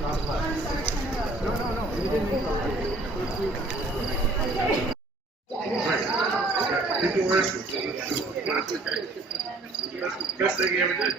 People were best thing he ever did.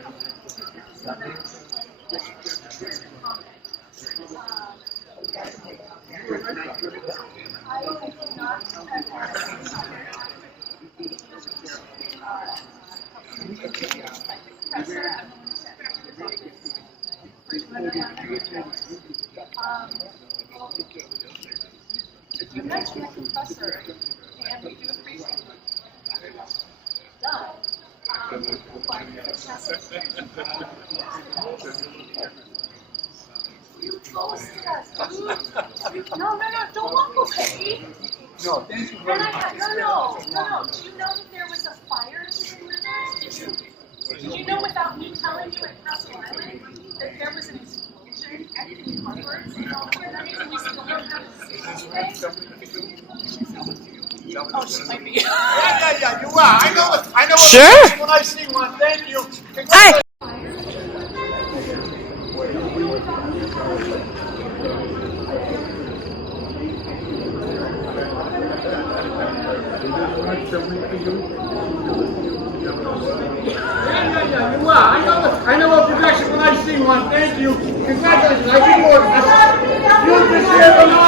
You mentioned the compressor, and we do appreciate it. Done. You toasted us. No, don't walk away. No, thank you No. very much. No. Do you know that there was a fire in River? Did you know without me telling you at Castle Island that there was an explosion at the Harvard? And that reason we still don't have a safety day? Oh, she might be. Yeah, you are. I know Sure. when I see one. Thank you. Hey. Yeah, you are. I know a projection when I see one. Thank you. Congratulations. I think you just